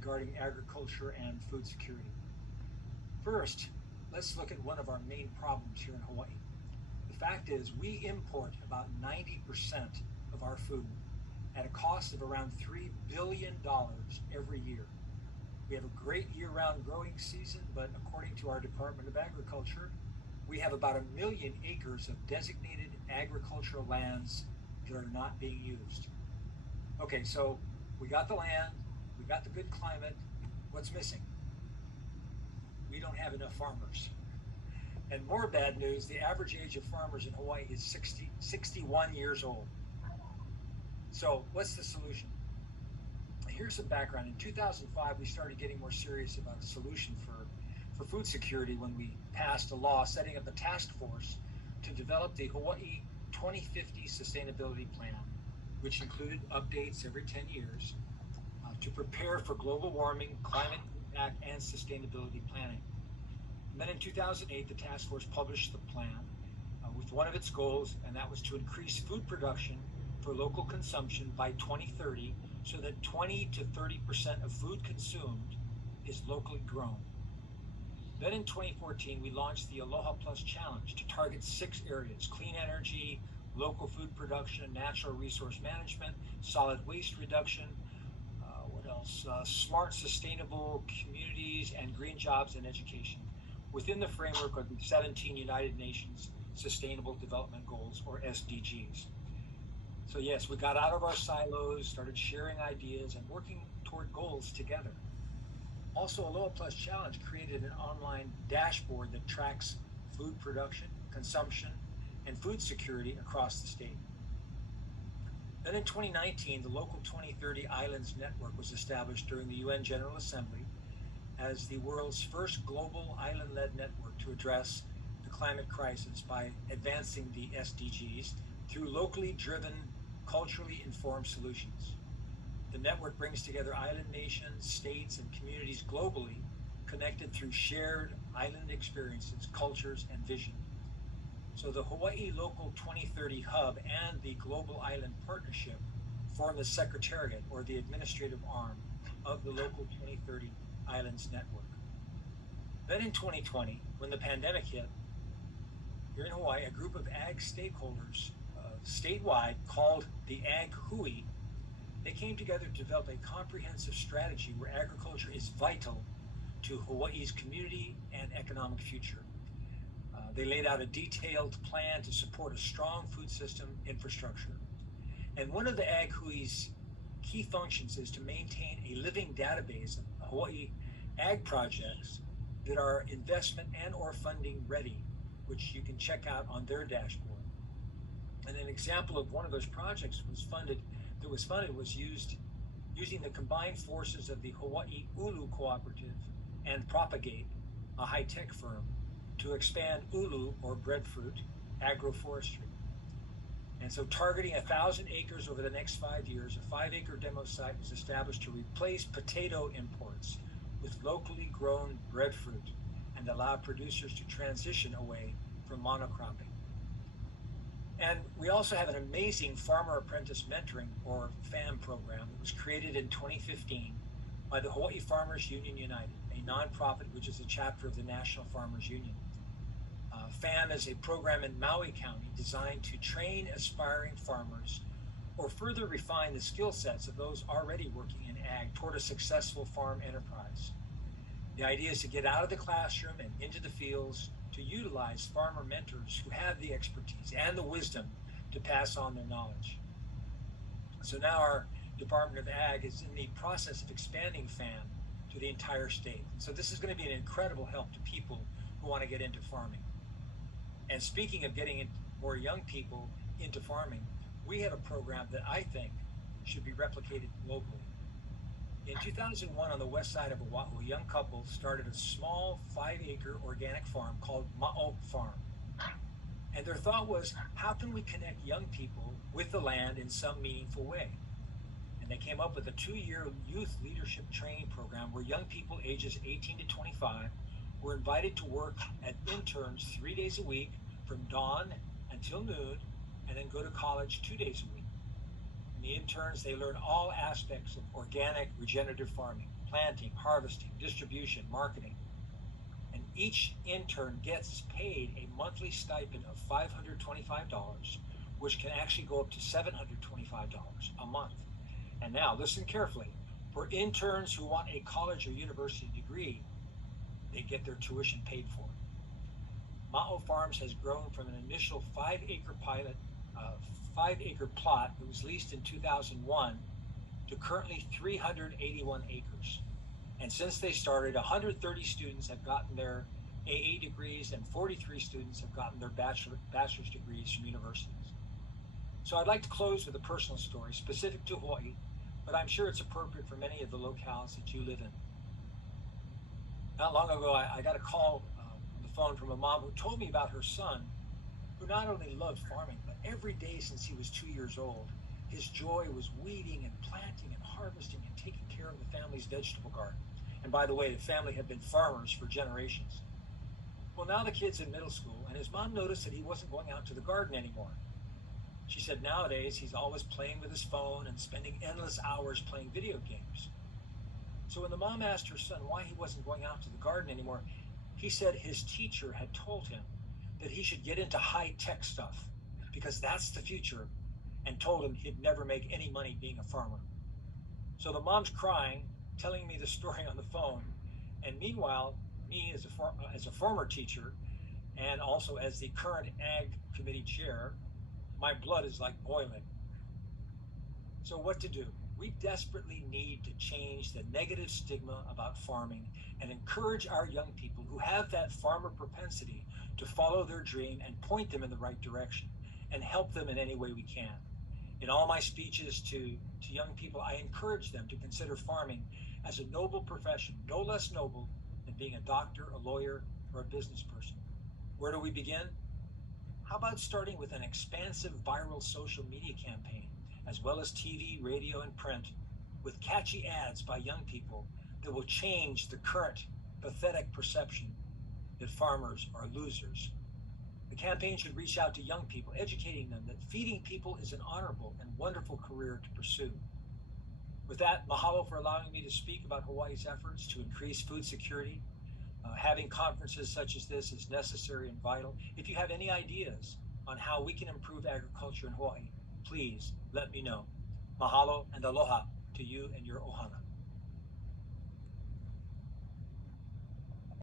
regarding agriculture and food security. First, let's look at one of our main problems here in Hawaii. The fact is, we import about 90% of our food at a cost of around $3 billion every year. We have a great year-round growing season, but according to our Department of Agriculture, we have about 1 million acres of designated agricultural lands that are not being used. Okay, so we got the land, we got the good climate. What's missing? We don't have enough farmers. And more bad news, the average age of farmers in Hawaii is 61 years old. So what's the solution? Here's some background. In 2005, we started getting more serious about a solution for food security when we passed a law setting up a task force to develop the Hawaii 2050 Sustainability Plan, which included updates every 10 years to prepare for global warming, climate impact, and sustainability planning. And then in 2008, the task force published the plan with one of its goals, and that was to increase food production for local consumption by 2030 so that 20 to 30% of food consumed is locally grown. Then in 2014, we launched the Aloha Plus Challenge to target 6 areas: clean energy, local food production, natural resource management, solid waste reduction, smart, sustainable communities, and green jobs and education, within the framework of the 17 United Nations Sustainable Development Goals, or SDGs. So yes, we got out of our silos, started sharing ideas, and working toward goals together. Also, Aloha Plus Challenge created an online dashboard that tracks food production, consumption, and food security across the state. Then in 2019, the Local 2030 Islands Network was established during the UN General Assembly as the world's first global island-led network to address the climate crisis by advancing the SDGs through locally driven, culturally informed solutions. The network brings together island nations, states, and communities globally, connected through shared island experiences, cultures, and vision. So the Hawaii Local 2030 Hub and the Global Island Partnership form the secretariat, or the administrative arm, of the Local 2030 Islands Network. Then in 2020, when the pandemic hit, here in Hawaii, a group of ag stakeholders statewide called the Ag Hui, they came together to develop a comprehensive strategy where agriculture is vital to Hawaii's community and economic future. They laid out a detailed plan to support a strong food system infrastructure. And one of the Ag Hui's key functions is to maintain a living database of Hawaii ag projects that are investment and or funding ready, which you can check out on their dashboard. And an example of one of those projects was using the combined forces of the Hawaii Ulu Cooperative and Propagate, a high-tech firm, to expand ulu, or breadfruit, agroforestry. And so targeting 1,000 acres over the next 5 years, a 5-acre demo site was established to replace potato imports with locally grown breadfruit and allow producers to transition away from monocropping. And we also have an amazing Farmer Apprentice Mentoring, or FAM, program that was created in 2015 by the Hawaii Farmers Union United, a nonprofit which is a chapter of the National Farmers Union. FAM is a program in Maui County designed to train aspiring farmers or further refine the skill sets of those already working in ag toward a successful farm enterprise. The idea is to get out of the classroom and into the fields to utilize farmer mentors who have the expertise and the wisdom to pass on their knowledge. So now our Department of Ag is in the process of expanding FAM to the entire state. So this is going to be an incredible help to people who want to get into farming. And speaking of getting more young people into farming, we have a program that I think should be replicated globally. In 2001, on the west side of Oahu, a young couple started a small 5-acre organic farm called Ma'o Farm. And their thought was, how can we connect young people with the land in some meaningful way? And they came up with a 2-year youth leadership training program where young people ages 18 to 25 were invited to work as interns 3 days a week from dawn until noon, and then go to college 2 days a week. And the interns, they learn all aspects of organic regenerative farming, planting, harvesting, distribution, marketing. And each intern gets paid a monthly stipend of $525, which can actually go up to $725 a month. And now listen carefully. For interns who want a college or university degree, they get their tuition paid for. Ma'o Farms has grown from an initial 5-acre pilot, 5-acre plot that was leased in 2001 to currently 381 acres. And since they started, 130 students have gotten their AA degrees and 43 students have gotten their bachelor's degrees from universities. So I'd like to close with a personal story specific to Hawaii, but I'm sure it's appropriate for many of the locales that you live in. Not long ago, I got a call on the phone from a mom who told me about her son, who not only loved farming, but every day since he was 2 years old, his joy was weeding and planting and harvesting and taking care of the family's vegetable garden. And by the way, the family had been farmers for generations. Well, now the kid's in middle school, and his mom noticed that he wasn't going out to the garden anymore. She said nowadays he's always playing with his phone and spending endless hours playing video games. So when the mom asked her son why he wasn't going out to the garden anymore, he said his teacher had told him that he should get into high-tech stuff because that's the future, and told him he'd never make any money being a farmer. So the mom's crying, telling me the story on the phone, and meanwhile, me as a former teacher and also as the current Ag Committee chair, my blood is like boiling. So what to do? We desperately need to change the negative stigma about farming and encourage our young people who have that farmer propensity to follow their dream and point them in the right direction and help them in any way we can. In all my speeches to young people, I encourage them to consider farming as a noble profession, no less noble than being a doctor, a lawyer, or a business person. Where do we begin? How about starting with an expansive viral social media campaign, as well as TV, radio, and print, with catchy ads by young people that will change the current pathetic perception that farmers are losers. The campaign should reach out to young people, educating them that feeding people is an honorable and wonderful career to pursue. With that, mahalo for allowing me to speak about Hawaii's efforts to increase food security. Having conferences such as this is necessary and vital. If you have any ideas on how we can improve agriculture in Hawaii, please let me know. Mahalo and aloha to you and your ohana.